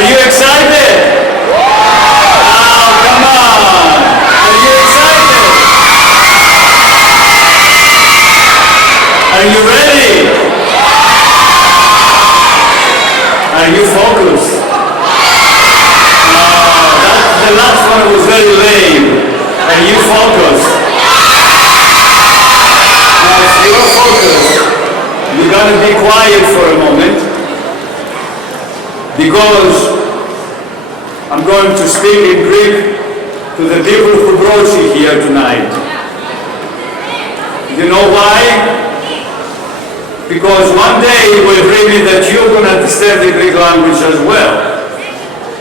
Are you excited? Oh, come on. Are you excited? Are you ready? Are you focused? The last one was very lame. Are you focused? Now, if you're focused, you're going to be quiet for a moment, because I'm going to speak in Greek to the people who brought you here tonight. You know why? Because one day you will dream that you're going to understand the Greek language as well.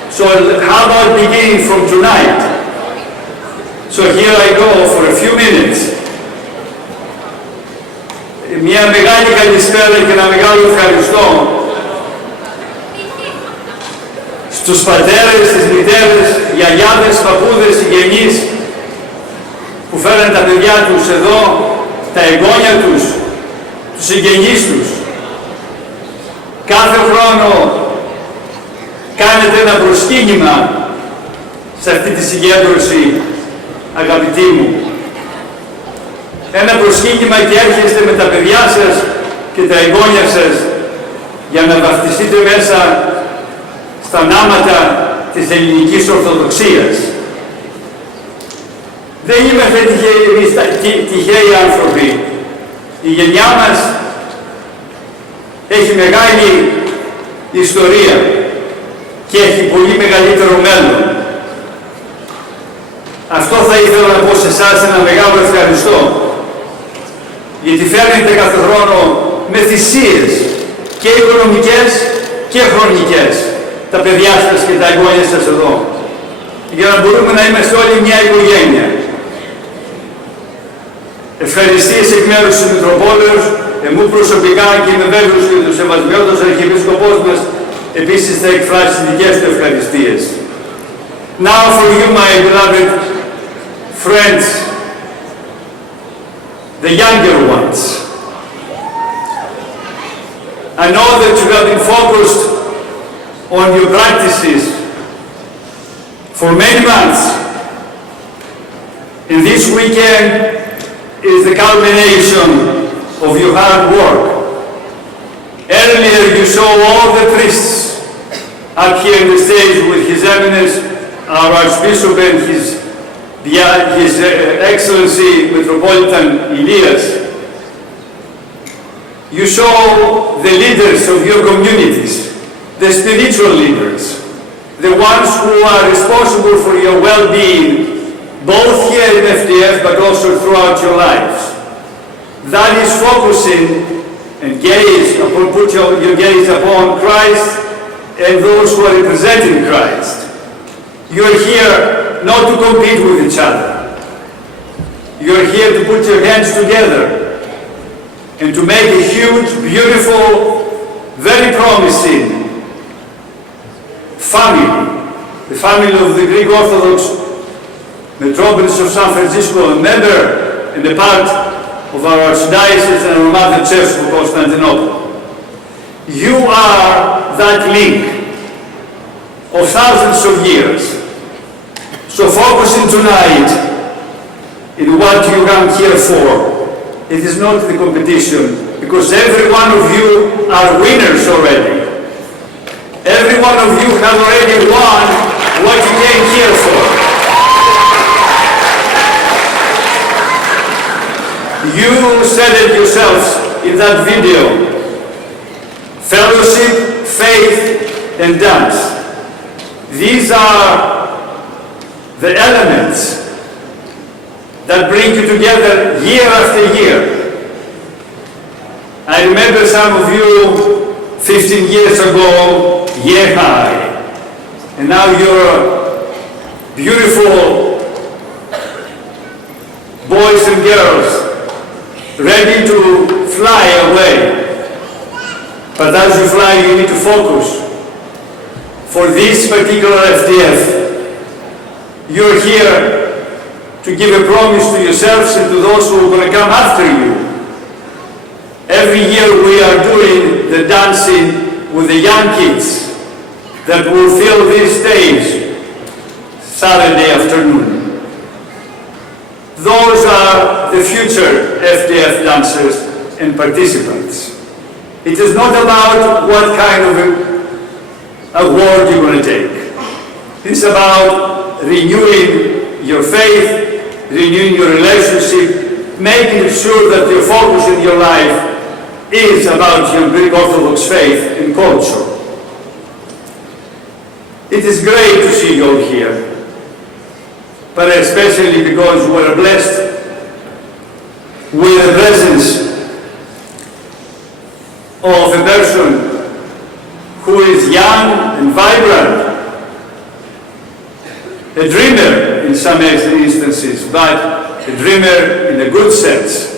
So how about beginning from tonight? So here I go for a few minutes. Μια μεγάλη καλησπέρα και ένα μεγάλο ευχαριστώ στους πατέρες, τις μητέρες, γιαγιάδες, παππούδες, συγγενείς που φέραν τα παιδιά τους εδώ, τα εγγόνια τους, τους συγγενείς τους. Κάθε χρόνο κάνετε ένα προσκύνημα σε αυτή τη συγκέντρωση, αγαπητοί μου. Ένα προσκύνημα και έρχεστε με τα παιδιά σας και τα εγγόνια σας για να βαφτιστείτε μέσα στα νάματα της ελληνικής Ορθοδοξίας. Δεν είμαστε τυχαίοι άνθρωποι. Η γενιά μας έχει μεγάλη ιστορία και έχει πολύ μεγαλύτερο μέλλον. Αυτό θα ήθελα να πω σε εσάς, ένα μεγάλο ευχαριστώ, γιατί φέρνετε κάθε χρόνο με θυσίες και οικονομικές και χρονικές τα παιδιά σας και τα εγγόνια σας εδώ, για να μπορούμε να είμαστε όλοι μια οικογένεια. Ευχαριστίες εκ μέρους του Μητροπόλεως, εμού προσωπικά, και είμαι βέβαιος ότι ο Σεβασμιότατος Αρχιεπίσκοπός μας επίσης θα εκφράσει τις δικές του ευχαριστίες. Now for you, my beloved friends, the younger ones. I know that you have been focused on your practices for many months, and this weekend is the culmination of your hard work. Earlier you saw all the priests up here on the stage with His Eminence, our Archbishop, and His Excellency Metropolitan Elias. You saw the leaders of your communities, the spiritual leaders, the ones who are responsible for your well-being, both here in FDF but also throughout your lives. That is focusing and put your gaze upon Christ and those who are representing Christ. You are here not to compete with each other. You are here to put your hands together and to make a huge, beautiful, very promising family, the family of the Greek Orthodox Metropolis of San Francisco, a member and a part of our Archdiocese and our Mother Church of Constantinople. You are that link of thousands of years. So focusing tonight in what you come here for. It is not the competition, because every one of you are winners already. Every one of you have already won what you came here for. You said it yourselves in that video. Fellowship, faith, and dance. These are the elements that bring you together year after year. I remember some of you 15 years ago, year high, and now you're beautiful boys and girls ready to fly away. But as you fly, you need to focus. For this particular FDF, you're here to give a promise to yourselves and to those who are going to come after you. Every year we are doing the dancing with the young kids, that will fill this stage Saturday afternoon. Those are the future FDF dancers and participants. It is not about what kind of award you're going to take. It's about renewing your faith, renewing your relationship, making sure that your focus in your life is about your Greek Orthodox faith and culture. It is great to see you all here, but especially because we are blessed with the presence of a person who is young and vibrant, a dreamer in some instances, but a dreamer in a good sense.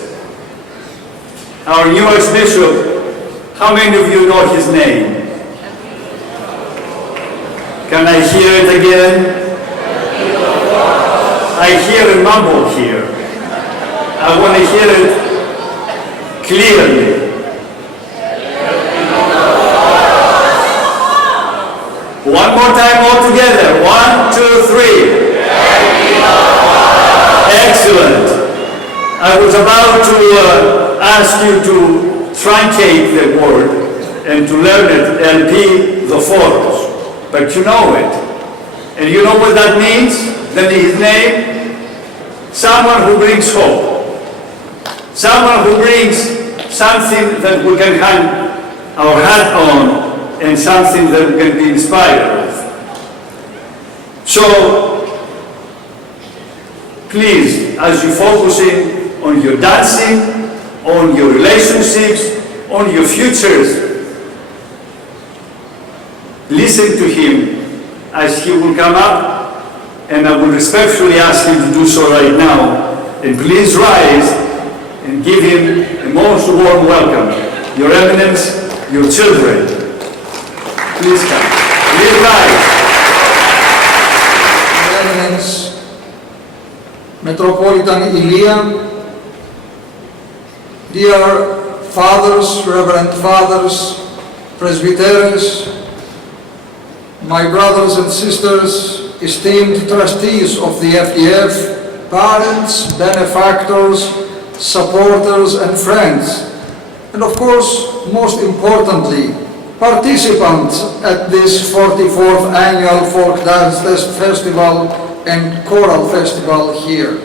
Our new Archbishop, how many of you know his name? Can I hear it again? I hear a mumble here. I want to hear it clearly. One more time all together. 1, 2, 3. Excellent. I was about to ask you to truncate the word and to learn it, Elpidophoros, but you know it. And you know what that means? Then his name? Someone who brings hope. Someone who brings something that we can hang our hat on and something that we can be inspired with. So, please, as you're focusing on your dancing, on your relationships, on your futures, listen to him as he will come up, and I will respectfully ask him to do so right now. And please rise and give him a most warm welcome. Your Eminence, your children. Please come. Please rise. Your Eminence, Metropolitan Ilia, dear fathers, reverend fathers, presbyteros, my brothers and sisters, esteemed trustees of the FDF, parents, benefactors, supporters and friends, and of course, most importantly, participants at this 44th Annual Folk Dance Festival and Choral Festival here.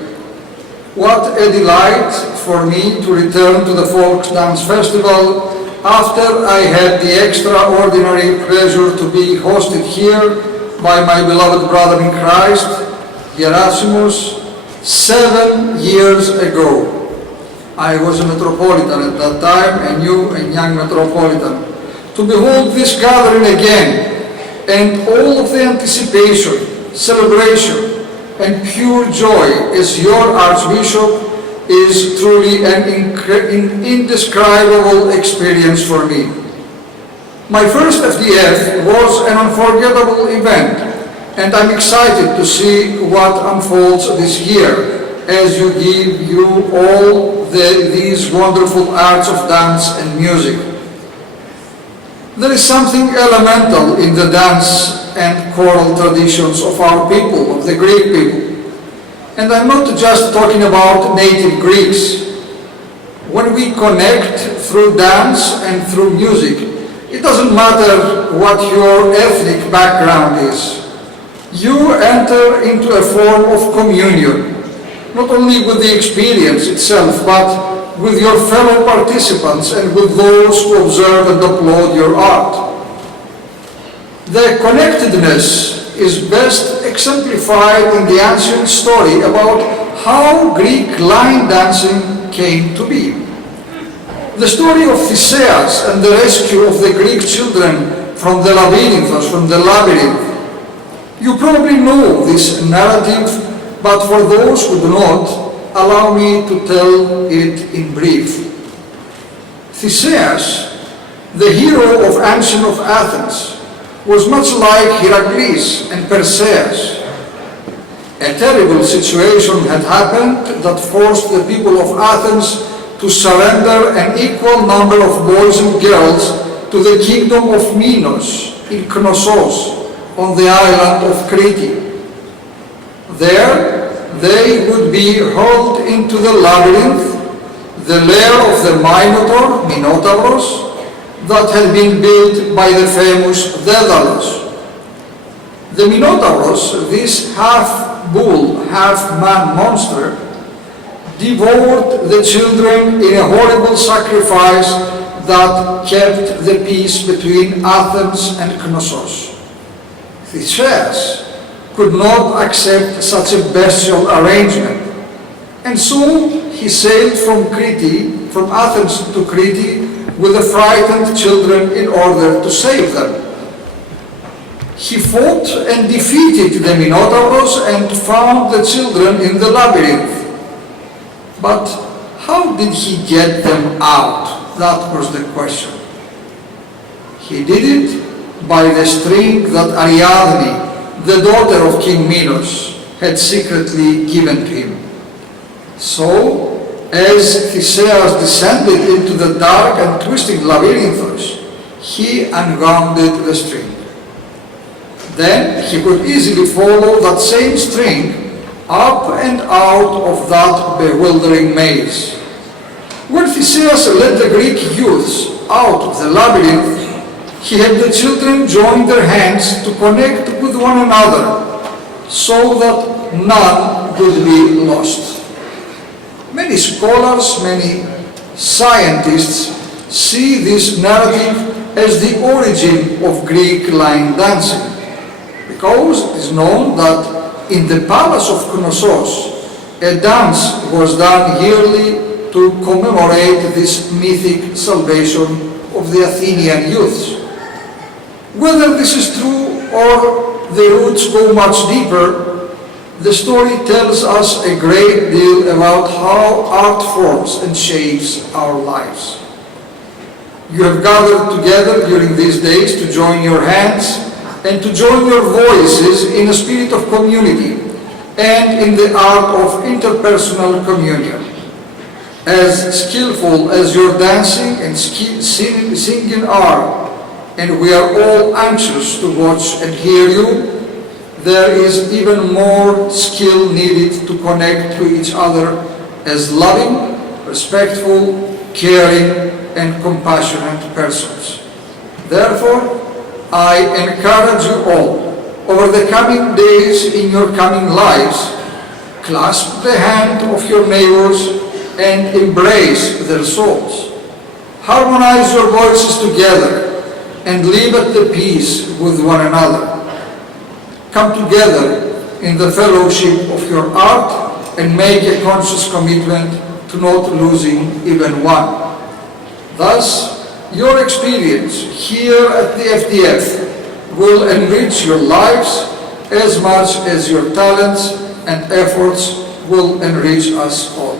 What a delight for me to return to the Folk Dance Festival after I had the extraordinary pleasure to be hosted here by my beloved brother in Christ, Gerasimos, 7 years ago. I was a Metropolitan at that time, a new and young Metropolitan. To behold this gathering again, and all of the anticipation, celebration, and pure joy as your Archbishop is truly an indescribable experience for me. My first FDF was an unforgettable event, and I'm excited to see what unfolds this year as you give all these wonderful arts of dance and music. There is something elemental in the dance and choral traditions of our people, of the Greek people. And I'm not just talking about native Greeks. When we connect through dance and through music, it doesn't matter what your ethnic background is. You enter into a form of communion, not only with the experience itself, but with your fellow participants and with those who observe and applaud your art. The connectedness is best exemplified in the ancient story about how Greek line dancing came to be. The story of Theseus and the rescue of the Greek children from the labyrinth. You probably know this narrative, but for those who do not, allow me to tell it in brief. Theseus, the hero of ancient of Athens, was much like Heracles and Perseus. A terrible situation had happened that forced the people of Athens to surrender an equal number of boys and girls to the kingdom of Minos in Knossos, on the island of Crete. There they would be hurled into the labyrinth, the lair of the Minotauros, that had been built by the famous Daedalus. The Minotauros, this half-bull, half-man monster, devoured the children in a horrible sacrifice that kept the peace between Athens and Knossos. Theseus could not accept such a bestial arrangement, and soon he sailed from Athens to Crete with the frightened children in order to save them. He fought and defeated the Minotauros and found the children in the labyrinth. But how did he get them out? That was the question. He did it by the string that Ariadne, the daughter of King Minos, had secretly given to him. So, as Theseus descended into the dark and twisting labyrinthos, he unwound the string. Then he could easily follow that same string up and out of that bewildering maze. When Theseus led the Greek youths out of the labyrinth, he had the children join their hands to connect with one another, so that none would be lost. Many scholars, many scientists see this narrative as the origin of Greek line dancing, because it is known that in the palace of Knossos, a dance was done yearly to commemorate this mythic salvation of the Athenian youths. Whether this is true or the roots go much deeper, the story tells us a great deal about how art forms and shapes our lives. You have gathered together during these days to join your hands and to join your voices in a spirit of community and in the art of interpersonal communion. As skillful as your dancing and singing are, and we are all anxious to watch and hear you, there is even more skill needed to connect to each other as loving, respectful, caring, and compassionate persons. Therefore, I encourage you all, over the coming days in your coming lives, clasp the hand of your neighbors and embrace their souls. Harmonize your voices together and live at the peace with one another. Come together in the fellowship of your art and make a conscious commitment to not losing even one. Thus, your experience here at the FDF will enrich your lives as much as your talents and efforts will enrich us all.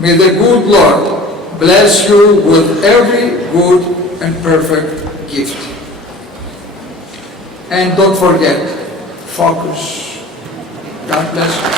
May the good Lord bless you with every good and perfect gift. And don't forget, focus. God bless you.